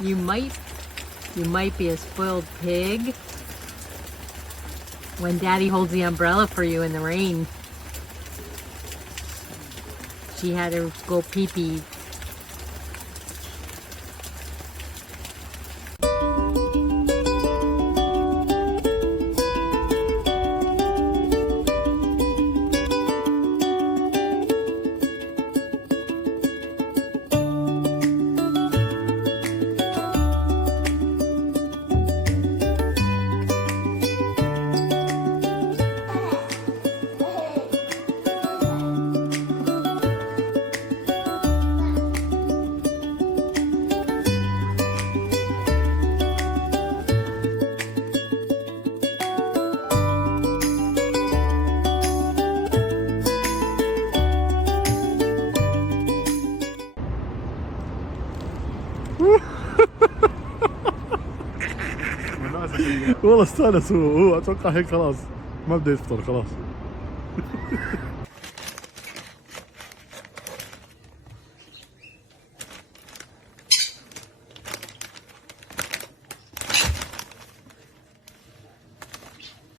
You might be a spoiled pig when Daddy holds the umbrella for you in the rain. She had to go pee-pee. والله استانس هو اتوقع هيك خلاص ما بده يفطر خلاص